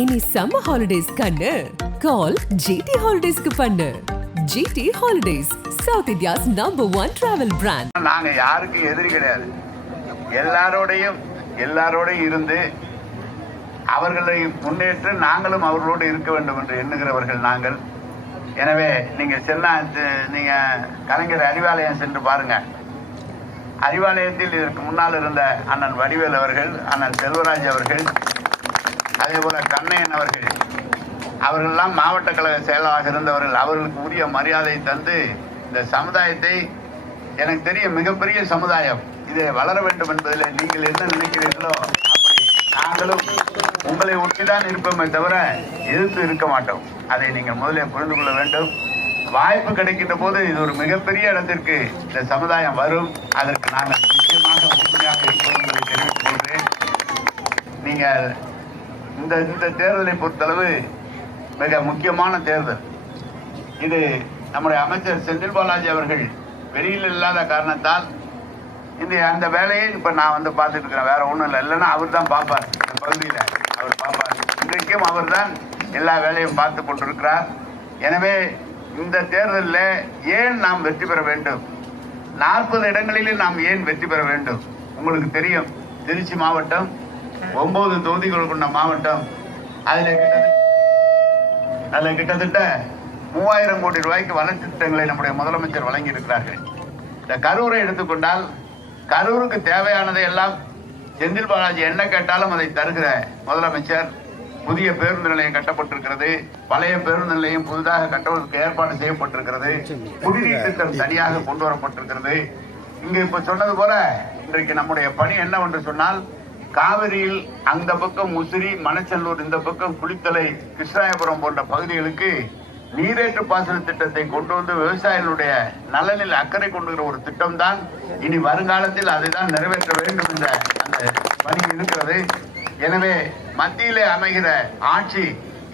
இனி summer holidays கண்ணு. கால் GT ஹாலிடேஸ்க்கு பண்ணு. GT holidays South India's number one travel brand நாங்க யாருக்கும் எதிரி கிடையாது. எல்லாரோடையும் எல்லாரோடையும் இருந்து அவர்களை முன்னேற்று நாங்களும் அவர்களோடு இருக்க வேண்டும் என்று எண்ணுகிறவர்கள் நாங்கள். எனவே நீங்க சென்னா நீங்க கலைஞர் அறிவாலயம் சென்று பாருங்க. அறிவாலயத்தில் இதற்கு முன்னால் இருந்த அண்ணன் வடிவேல் அவர்கள் அண்ணன் செல்வராஜ் அவர்கள் அதே அவர்கள். அவர்கள்லாம் மாவட்ட கழக செயலாளராக இருந்தவர்கள். அவர்களுக்கு உரிய மரியாதை தந்து இந்த சமுதாயத்தை எனக்கு தெரிய மிகப்பெரிய சமுதாயம். இதை வளர வேண்டும் என்பதில் நீங்கள் என்ன நினைக்கிறீர்களோ அப்படி நாங்களும் உங்களை ஒட்டிதான் இருப்போமே தவிர எதிர்த்து இருக்க மாட்டோம். அதை நீங்கள் முதலில் புரிந்து கொள்ள வேண்டும். வாய்ப்பு கிடைக்கின்ற போது இது ஒரு மிகப்பெரிய இடத்திற்கு இந்த சமுதாயம் வரும். அதற்கு நாங்கள் நிச்சயமாக உறுதுணையாக இருப்போம் என்பதை தெரிவித்துக் கொள்கிறேன். நீங்கள் இந்த இந்த தேர்தலை பொறுத்தளவு மிக முக்கியமான தேர்தல். இது நம்முடைய அமைச்சர் செந்தில் பாலாஜி அவர்கள் வெளியில் இல்லாத காரணத்தால் இந்த அந்த வேலையை இப்ப நான் வந்து பார்த்துட்டு இருக்கிறேன். வேற ஒண்ணும் இல்லை. இல்லைன்னா அவர் தான் பார்ப்பார். இந்த பகுதியில் அவர் பார்ப்பார். இன்றைக்கும் அவர் தான் எல்லா வேலையும் பார்த்து கொண்டிருக்கிறார். எனவே இந்த தேர்தலில் ஏன் நாம் வெற்றி பெற வேண்டும்? நாற்பது இடங்களிலும் நாம் ஏன் வெற்றி பெற வேண்டும்? உங்களுக்கு தெரியும். திருச்சி மாவட்டம் ஒன்பது தொகுதிகள் கொண்ட மாவட்டம் அதில் அதில் கிட்டத்தட்ட மூவாயிரம் கோடி ரூபாய்க்கு வளர்ச்சி திட்டங்களை நம்முடைய முதலமைச்சர் வழங்கி இருக்கிறார்கள் இந்த கரூரை எடுத்துக்கொண்டால் கரூருக்கு தேவையானதை எல்லாம் செந்தில் பாலாஜி என்ன கேட்டாலும் அதை தருகிற முதலமைச்சர் புதிய பேருந்து நிலையம் கட்டப்பட்டிருக்கிறது. பழைய பேருந்து நிலையம் புதிதாக கட்டுவதற்கு ஏற்பாடு செய்யப்பட்டிருக்கிறது. குடிநீர் திட்டம் தனியாக கொண்டு வரப்பட்டிருக்கிறது. இங்க இப்ப சொன்னது போல இன்றைக்கு நம்முடைய பணி என்னவென்று சொன்னால் காவிரியில் அந்த பக்கம் முசிறி மணச்சல்லூர் இந்த பக்கம் குளித்தலை கிருஷ்ணாயபுரம் போன்ற பகுதிகளுக்கு நீரேற்று பாசன திட்டத்தை கொண்டு வந்து விவசாயிகளுடைய நலனில் அக்கறை கொண்டுகிற ஒரு திட்டம் தான் இனி வருங்காலத்தில் அதைதான் நிறைவேற்ற வேண்டும் என்ற அந்த பணி இருக்கிறது. எனவே மத்தியிலே அமைகிற ஆட்சி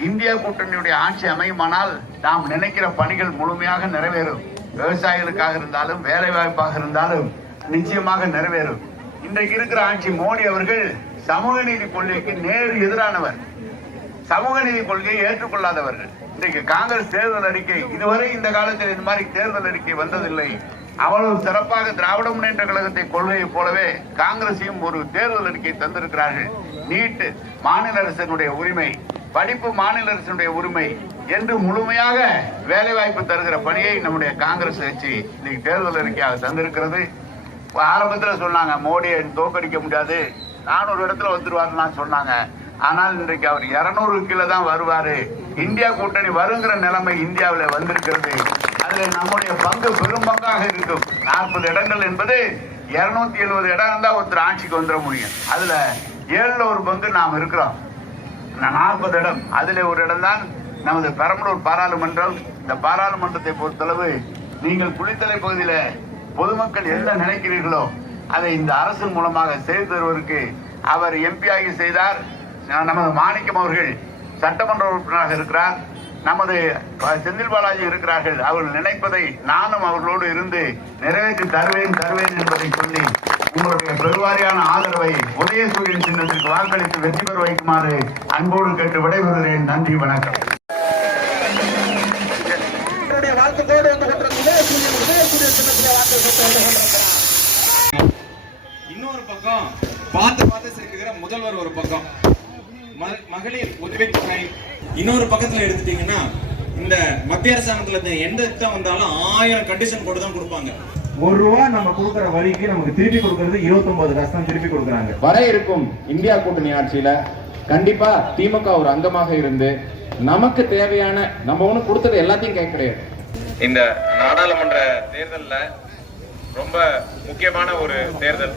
இந்தியா கூட்டணியுடைய ஆட்சி அமையுமானால் நாம் நினைக்கிற பணிகள் முழுமையாக நிறைவேறும். விவசாயிகளுக்காக இருந்தாலும் வேலை வாய்ப்பாக இருந்தாலும் நிச்சயமாக நிறைவேறும். இன்றைக்கு இருக்கிற ஆட்சி மோடி அவர்கள் சமூக நீதி கொள்கைக்கு நேர் எதிரானவர். சமூக நீதி கொள்கையை ஏற்றுக்கொள்ளாதவர்கள். இன்றைக்கு காங்கிரஸ் தேர்தல் அறிக்கை இதுவரை இந்த காலத்தில் இந்த மாதிரி தேர்தல் அறிக்கை வந்ததில்லை. அவ்வளவு சிறப்பாக திராவிட முன்னேற்ற கழகத்தை கொள்கையைப் போலவே காங்கிரஸையும் ஒரு தேர்தல் அறிக்கை தந்திருக்கிறார்கள். நீட்டு மாநில அரசினுடைய உரிமை படிப்பு மாநில அரசினுடைய உரிமை என்று முழுமையாக வேலைவாய்ப்பு தருகிற பணியை நம்முடைய காங்கிரஸ் கட்சி இன்னைக்கு தேர்தல் அறிக்கையாக தந்திருக்கிறது. ஆரம்பத்தில் சொன்னாங்க மோடியை தோக்கடிக்க முடியாது. நானூறு இடத்துல வந்துருவாருன்னு சொன்னாங்க. ஆனால் இன்றைக்கு அவர் இரநூறு கீழே தான் வருவார். இந்தியா கூட்டணி வருங்கிற நிலைமை இந்தியாவில் வந்திருக்கிறது. அதில் நம்முடைய பங்கு பெரும் பங்காக இருக்கும். நாற்பது இடங்கள் என்பது இருநூத்தி எழுபது இடம் இருந்தால் ஒருத்தர் ஆட்சிக்கு வந்துட முடியும். அதில் ஏழில் ஒரு பங்கு நாம் இருக்கிறோம். நாற்பது இடம் அதில் ஒரு இடம் தான் நமது பெரம்பலூர் பாராளுமன்றம். இந்த பாராளுமன்றத்தை பொறுத்தளவு நீங்கள் குளித்தலை பகுதியில் பொதுமக்கள் என்ன நினைக்கிறீர்களோ அதை இந்த அரசு மூலமாக செய்து தருவதற்கு அவர் எம்பி ஆகி செய்தார். நமது மாணிக்கம் அவர்கள் சட்டமன்ற உறுப்பினராக இருக்கிறார். நமது செந்தில் பாலாஜி இருக்கிறார்கள். அவர்கள் நினைப்பதை நானும் அவர்களோடு இருந்து நிறைவேற்றி தருவேன் தருவேன் என்பதை சொல்லி உங்களுடைய பெருவாரியான ஆதரவை உதயசூரியன் சின்னத்திற்கு வாக்களித்து வெற்றி பெற வைக்குமாறு அன்போடு கேட்டு விடைபெறுகிறேன். நன்றி வணக்கம் என்னுடைய வாழ்த்துக்களோடு வந்து கொண்டிருக்கிற உதயசூரியன் உதயசூரியன் சின்னத்திலே வாக்கு செலுத்த வேண்டும் இன்னொரு பக்கம் பார்த்து பார்த்து சேர்க்கிற முதல்வர் ஒரு பக்கம். மகளிர் உதவித்தொகை இன்னொரு பக்கத்துல எடுத்துட்டீங்கன்னா இந்த மத்திய அரசாங்கத்துல இந்த எந்த திட்டம் வந்தாலும் ஆயிரம் கண்டிஷன் போட்டு தான் கொடுப்பாங்க. ஒரு ரூபா நம்ம கொடுக்குற வரிக்கு நமக்கு திருப்பி கொடுக்கறது 29 காசு தான் திருப்பி கொடுக்குறாங்க. வர இருக்கும் இந்தியா கூட்டணி ஆட்சியில கண்டிப்பா திமுக ஒரு அங்கமாக இருந்து நமக்கு தேவையான நம்ம ஒண்ணு கொடுத்தது எல்லாத்தையும் கேட்க கிடையாது இந்த நாடாளுமன்ற தேர்தல்ல ரொம்ப முக்கியமான ஒரு தேர்தல்.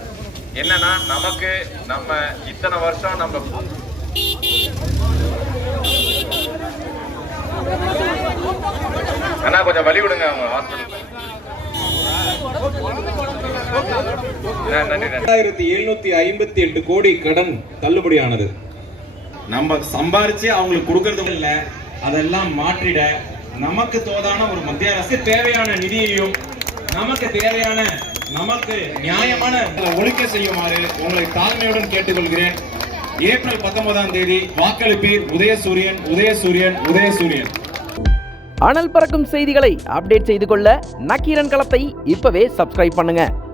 என்னன்னா நமக்கு நம்ம இத்தனை வருஷம் நம்ம அண்ணா கொஞ்சம் வழி விடுங்க அவங்க ஹாஸ்பிட்டல் ரெண்டாயிரத்தி எழுநூத்தி ஐம்பத்தி எட்டு கோடி கடன் தள்ளுபடியானது. நம்ம சம்பாரிச்சு அவங்களுக்கு கொடுக்கறதும் இல்லை அதெல்லாம் மாற்றிட நமக்கு தோதான ஒரு மத்திய அரசு தேவையான நிதியையும் நமக்கு தேவையான நமக்கு நியாயமான ஒழிக்க செய்யுமாறு உங்களை தாழ்மையுடன் கேட்டுக்கொள்கிறேன். ஏப்ரல் பத்தொன்பதாம் தேதி வாக்களிப்பீர் உதயசூரியன் உதயசூரியன் உதயசூரியன். அனல் பறக்கும் செய்திகளை அப்டேட் செய்து கொள்ள நக்கீரன் களத்தை இப்பவே சப்ஸ்கிரைப் பண்ணுங்க.